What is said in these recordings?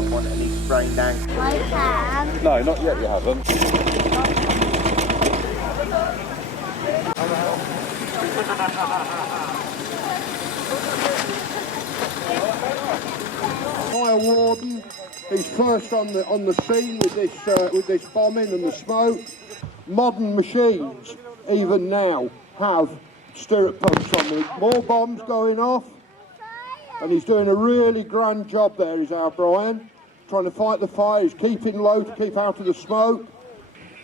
don't want any sprained ankles. I can. No, not yet, you haven't. Fire warden, he's first on the scene with this bombing and the smoke. Modern machines, even now, have stirrup pumps on them. More bombs going off, and he's doing a really grand job there, is our Brian. Trying to fight the fire, he's keeping low to keep out of the smoke.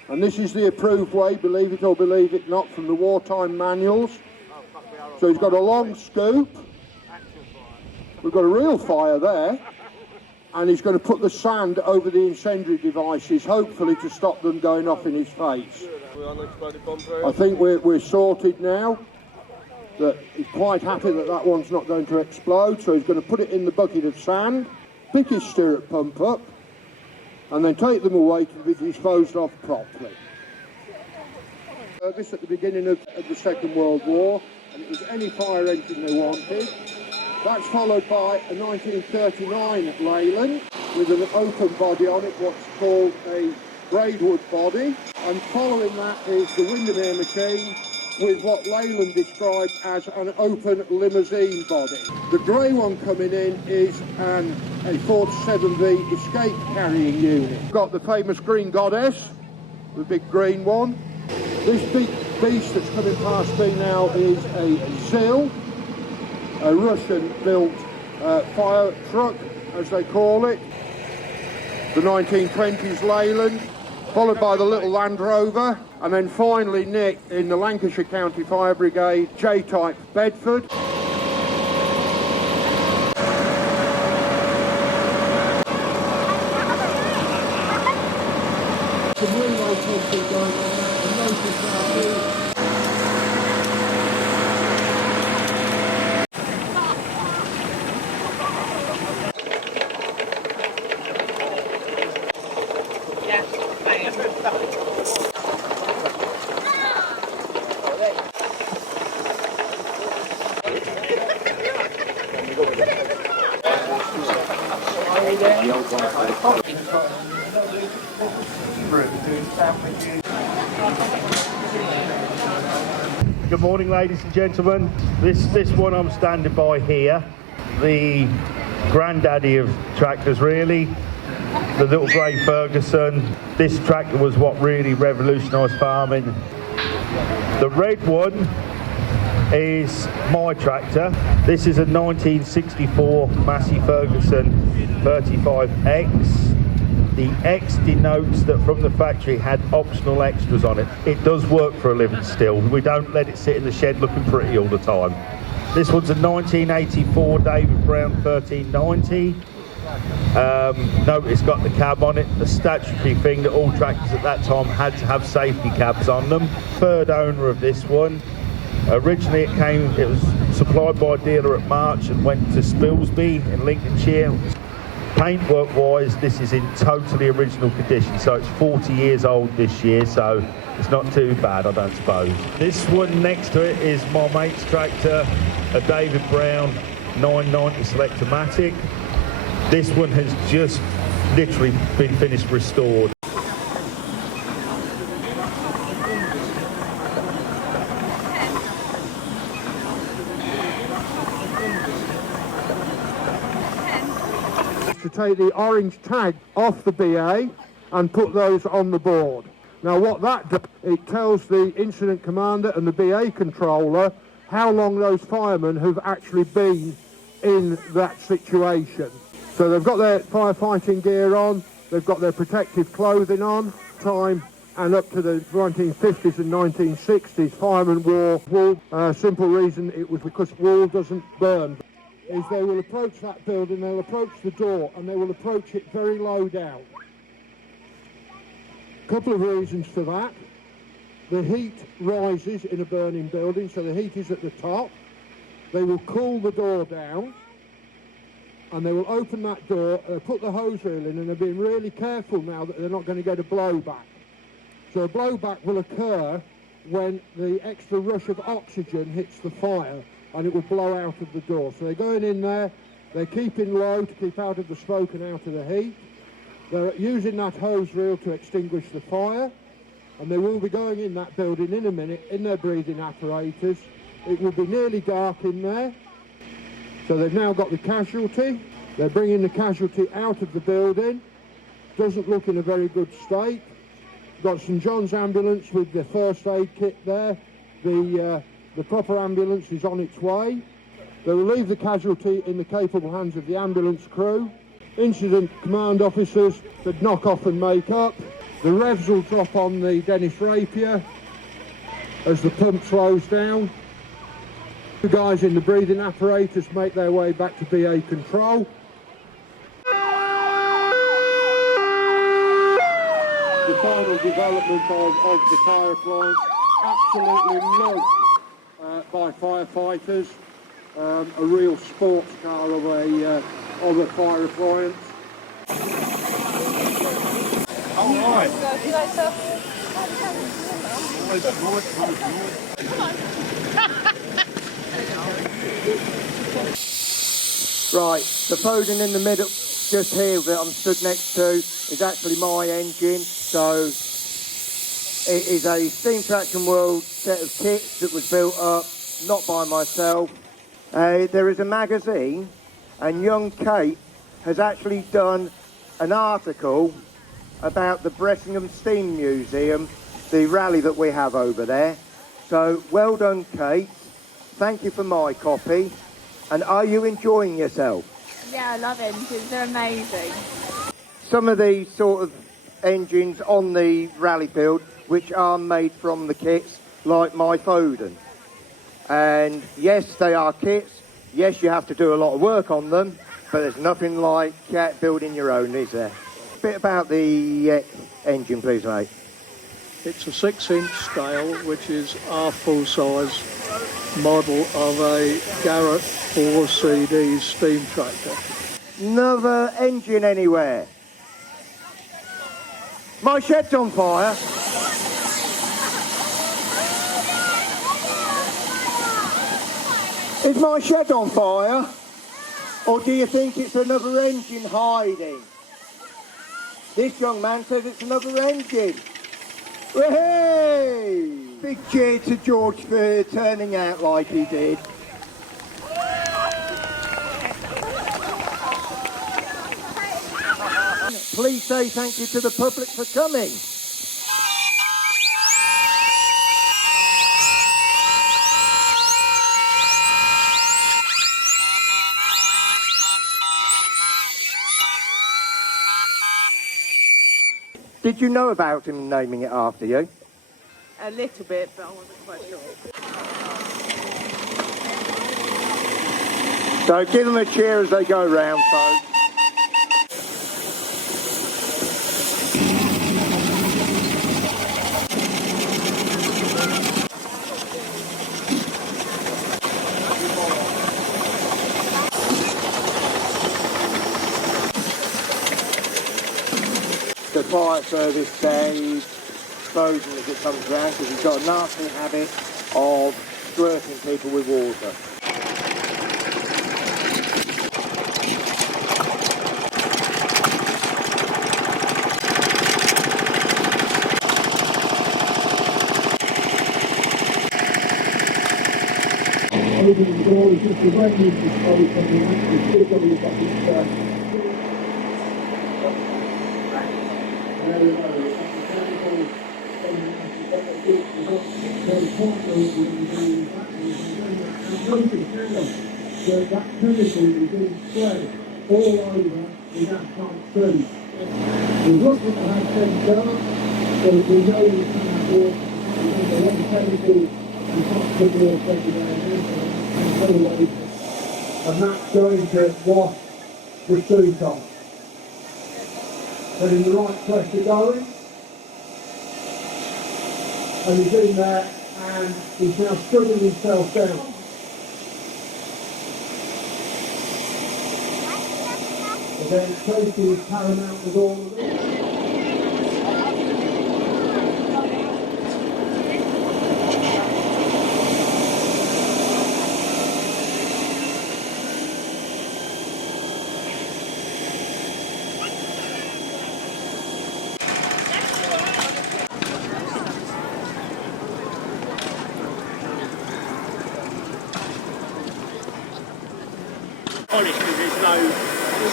And this is the approved way, believe it or believe it not, from the wartime manuals. So he's got a long scoop. We've got a real fire there. And he's going to put the sand over the incendiary devices, hopefully to stop them going off in his face. I think we're sorted now. That he's quite happy that one's not going to explode, so he's going to put it in the bucket of sand, pick his stirrup pump up, and then take them away to be disposed of properly. This at the beginning of the Second World War, and it was any fire engine they wanted. That's followed by a 1939 Leyland with an open body on it, what's called a braidwood body. And following that is the Windermere machine with what Leyland described as an open limousine body. The grey one coming in is a 47V escape carrying unit. We've got the famous Green Goddess, the big green one. This big beast that's coming past me now is a ZIL, a Russian-built fire truck, as they call it. The 1920s Leyland, followed by the little Land Rover, and then finally Nick in the Lancashire County Fire Brigade, J-type Bedford. Some relay testing going on there, and notice now Good morning, ladies and gentlemen. This one I'm standing by here, the granddaddy of tractors really, the little grey Ferguson. This tractor was what really revolutionised farming. The red one is my tractor. This is a 1964 Massey Ferguson 35X. The X denotes that from the factory had optional extras on it. It does work for a living still. We don't let it sit in the shed looking pretty all the time. This one's a 1984 David Brown 1390. Note it's got the cab on it, the statutory thing that all tractors at that time had to have safety cabs on them. Third owner of this one. Originally it was supplied by a dealer at March and went to Spilsby in Lincolnshire. Paintwork wise, this is in totally original condition, so it's 40 years old this year, so it's not too bad, I don't suppose. This one next to it is my mate's tractor, a David Brown 990 Selectomatic. This one has just literally been finished restored. To take the orange tag off the BA and put those on the board. Now what that does, it tells the incident commander and the BA controller how long those firemen have actually been in that situation. So they've got their firefighting gear on, they've got their protective clothing on, time and up to the 1950s and 1960s firemen wore wool. Simple reason, it was because wool doesn't burn. Is they will approach that building, they'll approach the door and they will approach it very low down. Couple of reasons for that. The heat rises in a burning building, so the heat is at the top. They will cool the door down and they will open that door, put the hose reel in, and they're being really careful now that they're not going to get a blowback. So a blowback will occur when the extra rush of oxygen hits the fire, and it will blow out of the door. So they're going in there, They're keeping low to keep out of the smoke and out of the heat. They're using that hose reel to extinguish the fire, and they will be going in that building in a minute in their breathing apparatus. It will be nearly dark in there. So they've now got the casualty. They're bringing the casualty out of the building. Doesn't look in a very good state. Got St John's ambulance with the first aid kit there. The proper ambulance is on its way. They will leave the casualty in the capable hands of the ambulance crew. Incident command officers could knock off and make up. The revs will drop on the Dennis Rapier as the pump slows down. The guys in the breathing apparatus make their way back to BA control. The final development of the Firefly, absolutely loved by firefighters. A real sports car of a Firefly. All right. Right, the Foden in the middle, just here that I'm stood next to, is actually my engine. So it is a Steam Traction World set of kits that was built up, not by myself. There is a magazine, and young Kate has actually done an article about the Bressingham Steam Museum, the rally that we have over there. So well done, Kate. Thank you for my copy. And are you enjoying yourself? Yeah, I love engines, they're amazing. Some of these sort of engines on the rally field which are made from the kits, like my Foden. And yes, they are kits. Yes, you have to do a lot of work on them, but there's nothing like building your own, is there? A bit about the engine, please, mate. It's a 6-inch scale, which is our full-size model of a Garrett 4CD steam tractor. Another engine anywhere. My shed's on fire. Is my shed on fire? Or do you think it's another engine hiding? This young man says it's another engine. Hey! Big cheer to George for turning out like he did. Please say thank you to the public for coming. Did you know about him naming it after you? A little bit, but I wasn't quite sure. So give them a cheer as they go round, folks. The fire service says Foden as it comes round because he's got a nasty habit of squirting people with water. Opening the door is just the right move to probably something like so that chemical is being spread all over in that plant too. We've looked at the hand chemical, so we know we can have water, there's a lot of chemicals, we can't put more secondary and that's going to wash the suit off. Getting the right pressure going, and he's in there and he's now struggling himself down. And then safety is paramount with all of this. You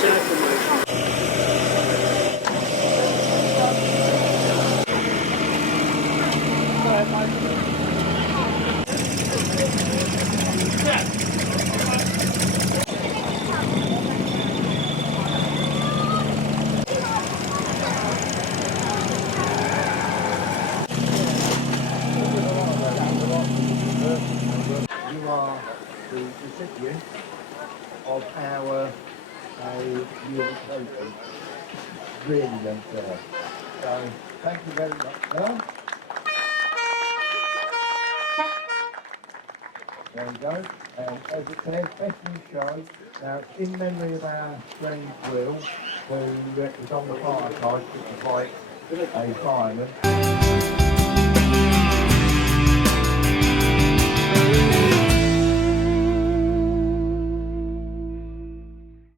are the recipient of our yearly trophy. Really unfair. So thank you very much, sir. There we go. And as it says, best in show. Now, it's in memory of our friend Will, who was on the fire side, which is like a fireman.